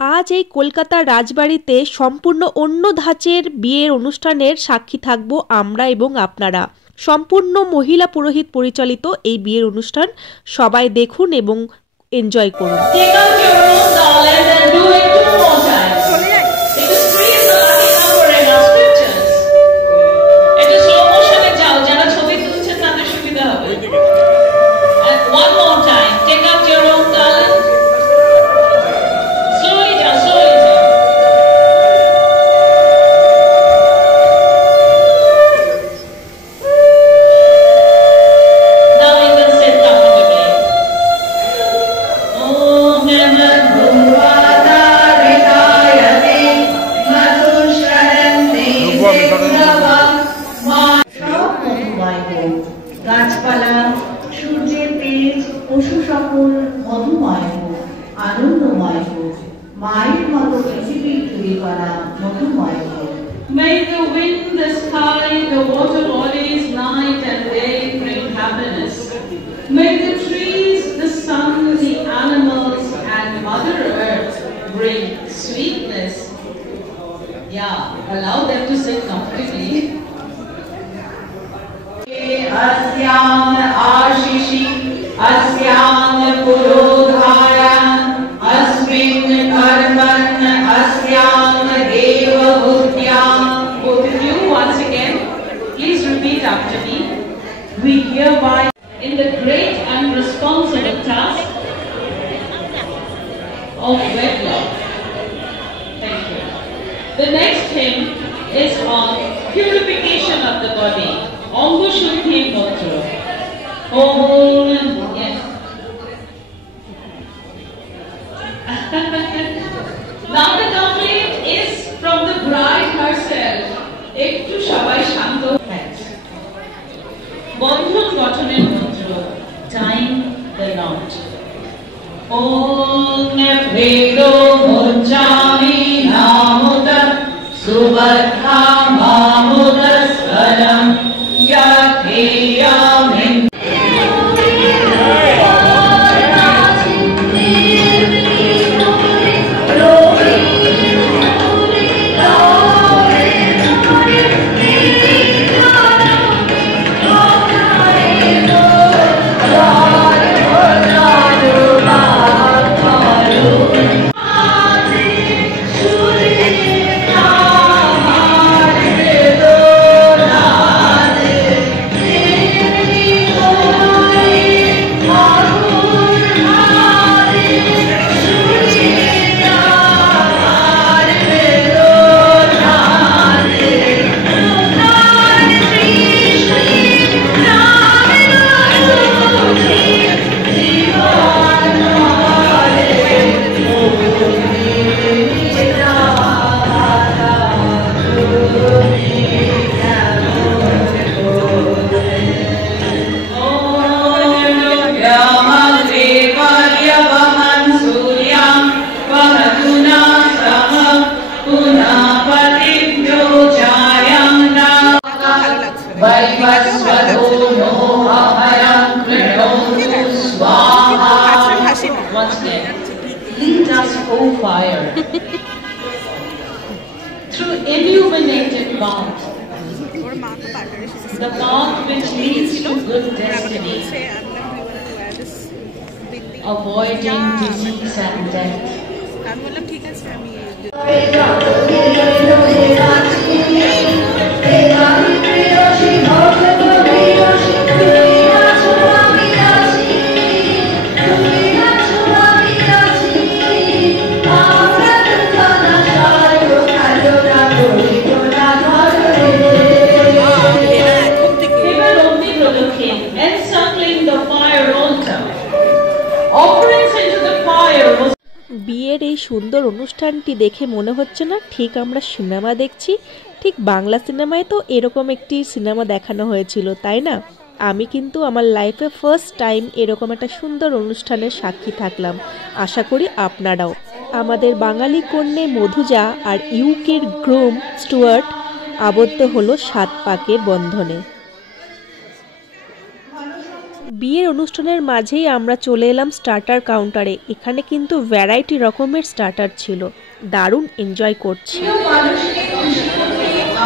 আজ এই কলকাতার রাজবাড়িতে সম্পূর্ণ অন্য ধাঁচের বিয়ের অনুষ্ঠানের সাক্ষী থাকবো আমরা এবং আপনারা। সম্পূর্ণ মহিলা পুরোহিত পরিচালিত এই বিয়ের অনুষ্ঠান সবাই দেখুন এবং এনজয় করুন। গাছপালা সূর্যের তেজ পশু সকল মধুময় হোক, আনন্দময় হোক, মায়ের মতো পৃথিবী তৈরি করা মধুময় হোক। May the wind, the sky, the water bodies, night and day bring happiness. May the trees, the sun, the animals and Mother Earth bring sweetness. Yeah, allow them to sit comfortably. अस्याम आशिषि अस्याम पुरोधायां अस्मिन् कर्मन् अस्याम देवहूत्यां। Both of you, once again, please repeat after me. We hereby, in the great and responsible task of wedlock. Thank you. The next hymn is on purification of the body. Anga Shuddhi Mantra. Om. Yes. Now the complaint is from the bride herself. Ekটু সবাই শান্ত থাকুন। বন্ধন গঠনের মন্ত্র, tying the knot. Om Vedo Mujjami Namuda Subhadra Mamuda Swaram Yathyamin. Once again, lead us, O fire, through illuminated path, the path which leads to good destiny, avoiding disease and death. বিয়ের এই সুন্দর অনুষ্ঠানটি দেখে মনে হচ্ছে না ঠিক আমরা সিনেমা দেখছি। ঠিক বাংলা সিনেমায় তো এরকম একটি সিনেমা দেখানো হয়েছিল, তাই না? আমি কিন্তু আমার লাইফে ফার্স্ট টাইম এরকম একটা সুন্দর অনুষ্ঠানের সাক্ষী থাকলাম। আশা করি আপনারাও। আমাদের বাঙালি কন্যে মধুজা আর ইউকের গ্রুম স্টুয়ার্ট আবদ্ধ হলো 7 পাকের বন্ধনে। বিয়ের অনুষ্ঠানের মাঝেই আমরা চলে এলাম স্টার্টার কাউন্টারে। এখানে কিন্তু ভ্যারাইটি রকমের স্টার্টার ছিল, দারুণ এনজয় করছি।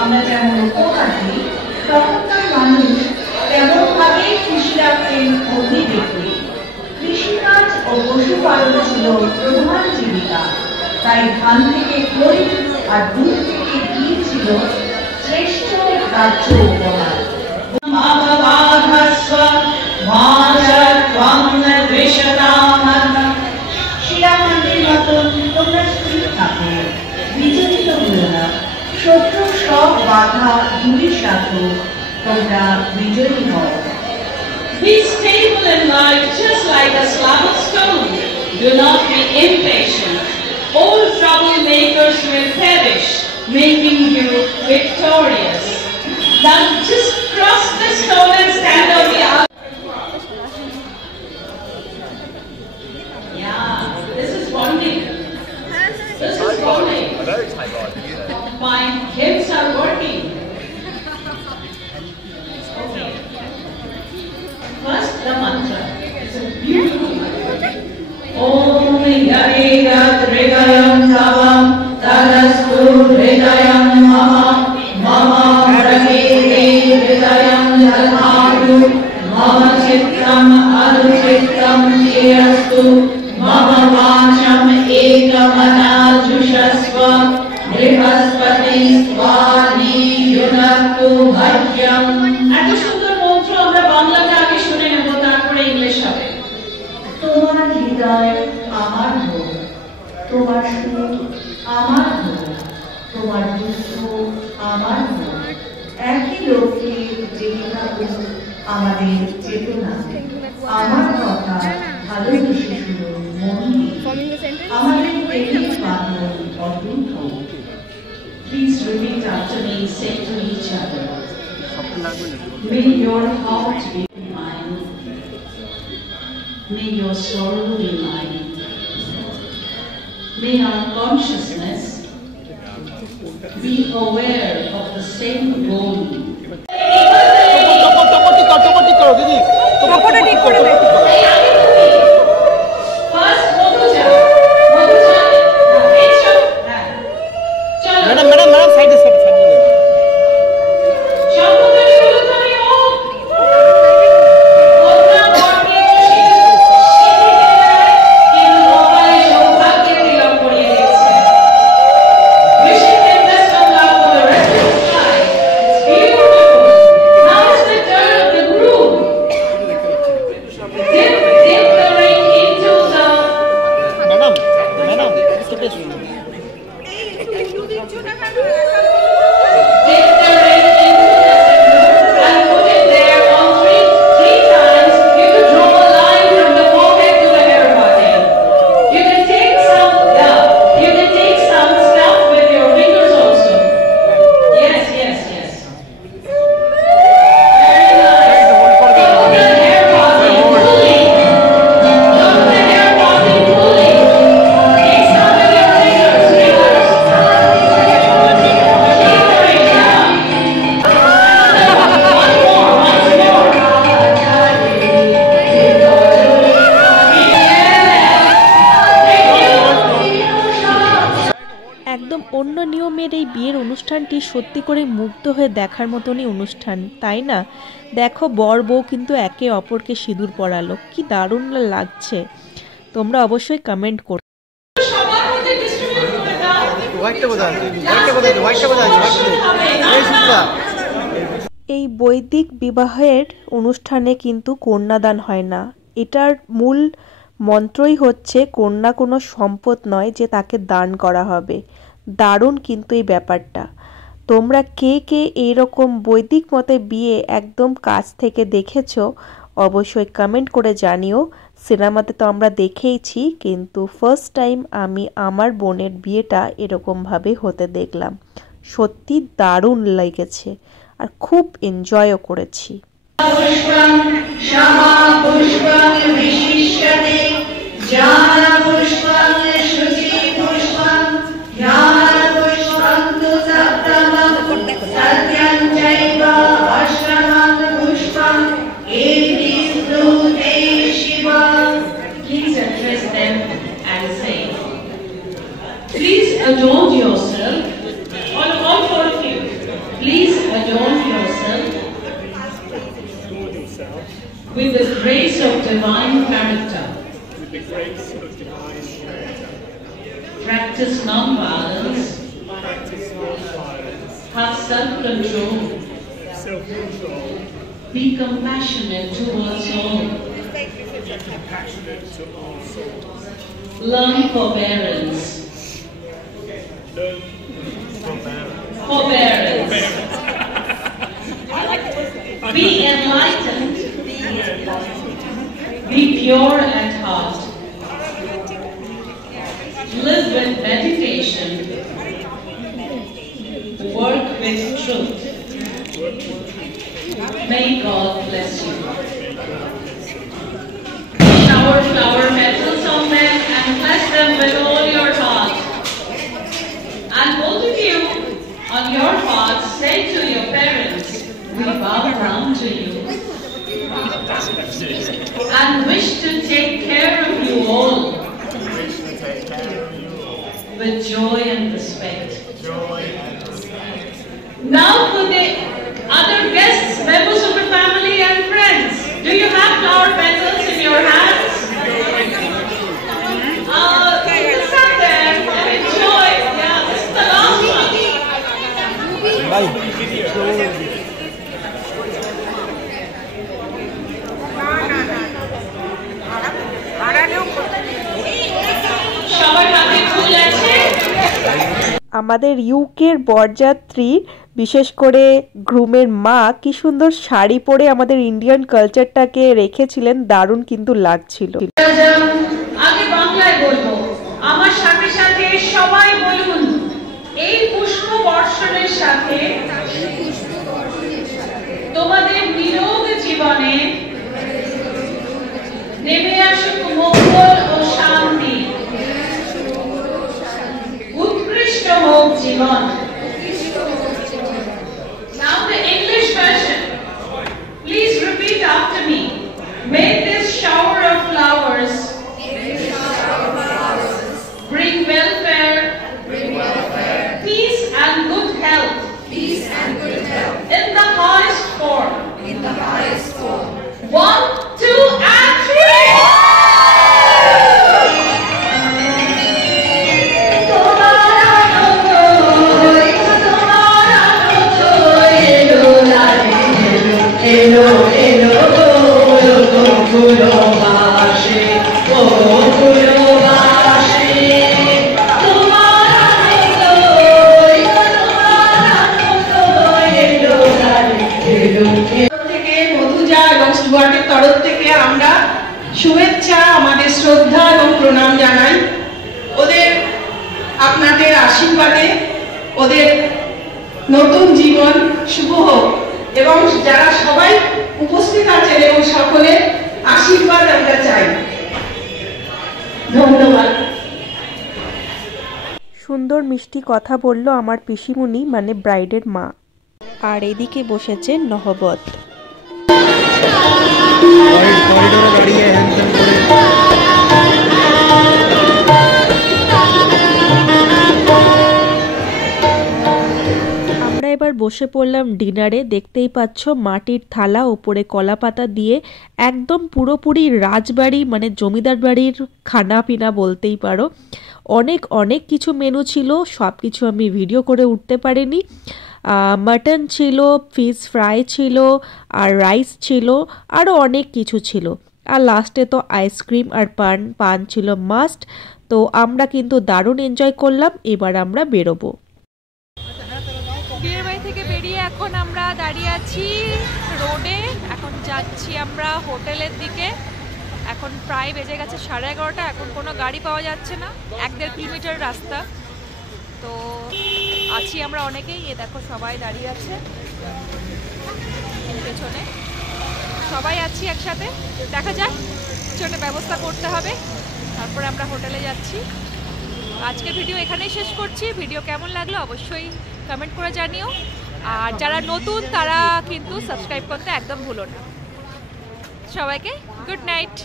আমরা যেমন উপহার দিই, তখনকার মানুষ তেমনভাবেই খুশি রাখতেন অগ্নিদেবকে। কৃষিকাজ ও পশুপালন ছিল প্রধান জীবিকা, তাই ধান থেকে খই আর দুধ থেকে ঘি ছিল শ্রেষ্ঠ রাজ্য উপহার। শিলামন্দির মতন তোমরা স্থির থাকো, বিচলিত হলো না, শত্রু সব বাধা ধূলির সাথে তোমরা বিজয়ী হও। Be stable in life just like a slab of stone. Do not be impatient. All troublemakers will perish, making you victorious. Now just cross the stone and stand on the other. Yeah, this is bonding. This is bonding. My kids are working. Okay. First, the mantra. It's a beautiful mantra. Om Yadega Hridayam Tavam Tadastu Hridayam Mama Mama Pravede Hridayam Jalmadu Mama Chittam Anuchittam Chiyastu Mama Vacham Ekamanajusasva Brihaspati Swani Yunaktu Bhagyam. এত সুন্দর মন্ত্র আমরা বাংলাতে আগে শুনে নেব, তারপরে ইংলিশ হবে। তোমার হৃদয় আমার হোক, তোমার সুখ আমার হোক, তোমার দুঃখ আমার হোক, একই লক্ষ্যে জেগে থাকুক আমাদের চেতনা। আমার কথা ভালোবেসে শুনুন মন দিয়ে, আমাদের প্রেমের বাঁধন অটুট হোক। Please repeat after me, say to each other. May your heart be mine. May your sorrow be mine. May our consciousness be aware of the same goal. First, Madhuja. Madam side অন্য নিয়মের এই বিয়ের অনুষ্ঠানটি সত্যি করে মুগ্ধ হয়ে দেখার মতনই অনুষ্ঠান, তাই না? দেখো, বর বউ কিন্তু একে অপরকে সিঁদুর পরালো, কি দারুণ লাগছে। তোমরা অবশ্যই কমেন্ট করো। এই বৈদিক বিবাহের অনুষ্ঠানে কিন্তু কন্যাদান হয় না। এটার মূল মন্ত্রই হচ্ছে কন্যা কোনো সম্পদ নয় যে তাকে দান করা হবে। দারুণ কিন্তু এই ব্যাপারটা। তোমরা কে কে এইরকম বৈদিক মতে বিয়ে একদম কাছ থেকে দেখেছো অবশ্যই কমেন্ট করে জানিও। সিনেমাতে তো আমরা দেখেইছি, কিন্তু ফার্স্ট টাইম আমি আমার বোনের বিয়েটা এরকমভাবে হতে দেখলাম। সত্যি দারুণ লেগেছে আর খুব এনজয়ও করেছি। Satyam Jaiva Ashramam Pushpam Edi Snu adorn yourself. All four of you, please adorn yourself with the grace of divine character. Practice non-violence. Have self-control. Be compassionate towards all. Learn forbearance. Forbearance. Be enlightened. Be pure at heart. Live with meditation. Work with truth. May God bless you. Shower flower petals on them and bless them with all your heart. And both of you, on your part, say to your parents, we bow down to you and wish to take care of you all with joy and respect. Now for the other guests, members of the family and friends, do you have flower petals in your hands? Stand there and enjoy. Yeah, this is the last one. সবার হাতে ফুল আছে। আমাদের ইউকের বরযাত্রী বিশেষ করে গ্রুমের মা কি সুন্দর শাড়ি পরে আমাদের ইন্ডিয়ান কালচারটাকে রেখেছিলেন, দারুণ কিন্তু লাগছিল। আগে বাংলায় বলবো, আমার সাথে সাথে সবাই বলুন, এই পুষ্প বর্ষণের সাথে তোমাদের নিরোগ জীবনে নেমে আসুক মঙ্গল ও শান্তি, উৎকৃষ্ট হোক জীবন। Now the English version. Please repeat after me. May this shower of flowers bring welfare, peace and good health, in the highest form. 1, 2, and 3. তরফ থেকে আমরা শুভেচ্ছা, আমাদের শ্রদ্ধা এবং প্রণাম জানাই। ওদের আপনাদের আশীর্বাদে ওদের নতুন জীবন শুভ হোক এবং যারা সবাই উপস্থিত আছেন এবং সকলের আশীর্বাদ আমরা চাই। ধন্যবাদ। সুন্দর মিষ্টি কথা বলল আমার পিসিমণি, মানে ব্রাইডের মা। আর এদিকে বসেছে নহবত। আমরা এবার বসে পড়লাম ডিনারে। দেখতেই পাচ্ছ মাটির থালা, ওপরে কলা পাতা দিয়ে, একদম পুরোপুরি রাজবাড়ি মানে জমিদার বাড়ির খানা পিনা বলতেই পারো। অনেক অনেক কিছু মেনু ছিল, সব কিছু আমি ভিডিও করে উঠতে পারিনি। মাটন ছিল, ফিশ ফ্রাই ছিল, আর রাইস ছিল, আরও অনেক কিছু ছিল। আর লাস্টে তো আইসক্রিম আর পান ছিল মাস্ট। তো আমরা কিন্তু দারুণ এনজয় করলাম। এবার আমরা বেরোবো। বিয়ের বাড়ি থেকে বেরিয়ে এখন আমরা দাঁড়িয়ে আছি রোডে। এখন যাচ্ছি আমরা হোটেলের দিকে। এখন প্রায় বেজে গেছে 11:30। এখন কোনো গাড়ি পাওয়া যাচ্ছে না, 1-1.5 কিলোমিটার রাস্তা। তো আছি আমরা অনেকেই, এ দেখো সবাই দাঁড়িয়ে আছে পেছনে, সবাই আছি একসাথে। দেখা যাক, কিছু একটা ব্যবস্থা করতে হবে, তারপরে আমরা হোটেলে যাচ্ছি। আজকে ভিডিও এখানেই শেষ করছি। ভিডিও কেমন লাগলো অবশ্যই কমেন্ট করে জানিও। আর যারা নতুন তারা কিন্তু সাবস্ক্রাইব করতে একদম ভুলো না। সবাইকে গুড নাইট।